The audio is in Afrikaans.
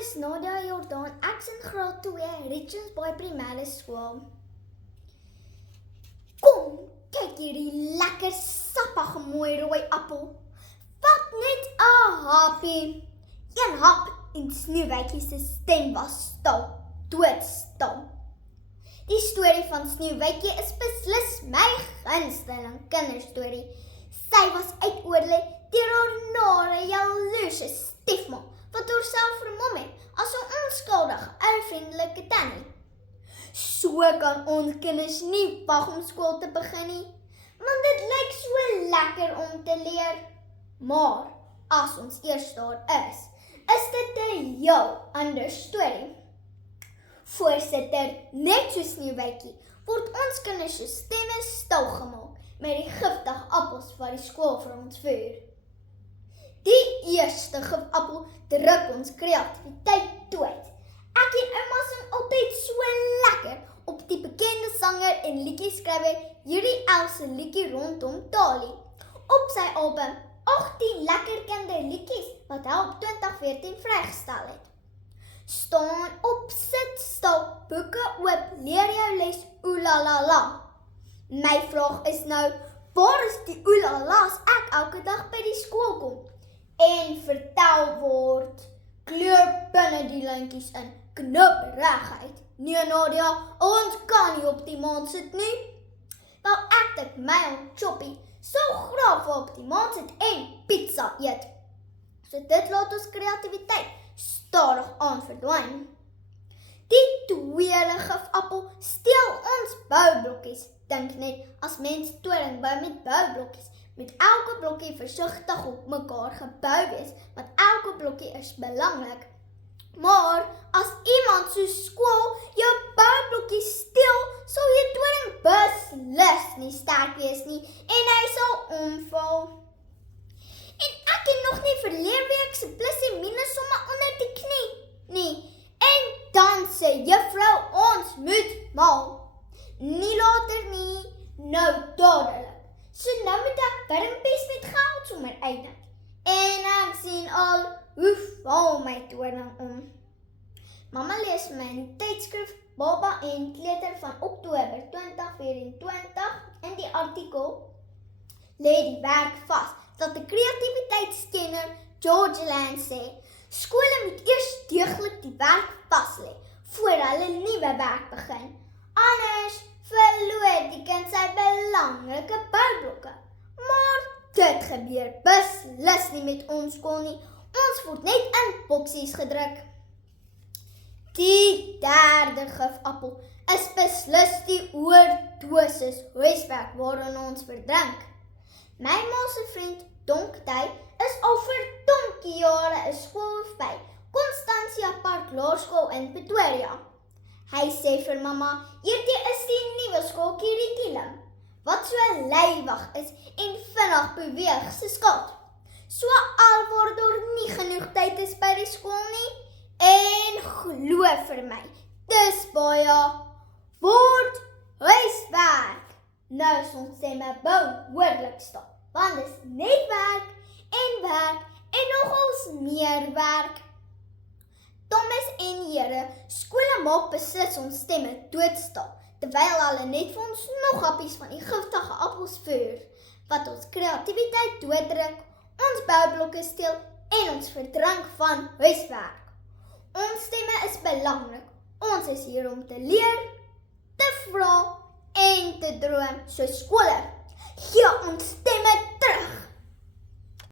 is Nadia Jordaan, ek's in graad 2, Richards Bay Primêre Skool. Kom, kyk hierdie lekker sappige mooi rooi appel. Vat net 'n hapie. Een hap en Sneeuwwitjie se stem was stil, doodstil. Die storie van Sneeuwwitjie is beslis my gunsteling kinderstorie. Sy was uitoorlê deur haar nare, jaloerse stiefma, wat haarself vermom het as 'n onskuldige, vriendelike tannie. So kan ons kinders nie wag om skool te begin nie, want dit lyk so lekker om te leer. Maar as ons eers daar is dit 'n heel ander storie. Voorsitter, net so Sneeuwwitjie, word ons kinders se stemme stil gemaak met die giftige appels wat die skool vir ons voer. Die eerste gifappel druk ons kreatiwiteit dood. Ek en ouma sing altyd so lekker op die bekende sanger en liedjieskrywer Yuri Else liedjie rondom Tali. Op sy album 18 lekker kinderliedjies wat hy op 2014 vrygestel het. Staan op, sit stil, boeke oop, leer jou les, oelalala. My vraag is nou, waar is die oelala's ek elke dag by die skool kom? En vertel word, kleur binne die lyntjies in, knip reguit. Nee Nadia, ons kan nie op die maan sit nie. Wel ek dit my en Choppie so graag op die maan sit en pizza eet. So dit laat ons kreatiwiteit stadig aan verdwyn. Die tweede gifappel steel ons boublokkies. Dink net, as mens toring bou met boublokkies, met elke blokkie versigtig op mekaar gebou wees, want elke blokkie is belangrik. Maar as iemand so skool jou boublokkie steel, sal jou toring beslis nie sterk wees nie en hy sal omval. En ek het nog nie verlede week se plus en minus somme onder die knie nie. En dan sê juffrou ons moet maal. Nie later nie, nou dadelik. So nou moet ek wurmpies met geld sommer uitdink. En ek sien al hoe val my toring om. Mamma lees my in die tydskrif Baba en Kleuter van Oktober 2024 in die artikel lê die werk vas dat die kreatiwiteitskenner George Land sê, skole moet eers deeglik die werk vas lê voor hulle nuwe werk begin. Anders verloor die kind sy belangrike boublokke. Maar dit gebeur beslis nie met ons skool nie. Ons word net in boksies gedruk. Die derde gifappel is beslis die oordosis huiswerk waarin ons verdrink. My ma se vriend Donktyd is al vir donkie jare 'n skoolhoof by Constantia Park Laerskool in Pretoria. Hy sê vir mamma, hierdie is die nuwe skoolkurrikulum, wat so lywig is en vinnig beweeg se skuld. So alwaar daar nie genoeg tyd is by die skool nie, en glo vir my, dis baie word huiswerk. Nou is ons stemme behoorlik stil, want dis net werk en nogals meer werk. Thomas en Here, skole maak beslis ons stemme doodstil, terwyl hulle net vir ons nog happies van die giftige appels voer, wat ons kreatiwiteit dooddruk, ons boublokke steel en ons verdrink van huiswerk. Ons stemme is belangrik. Ons is hier om te leer, te vra en te droom, so skole. Gee ons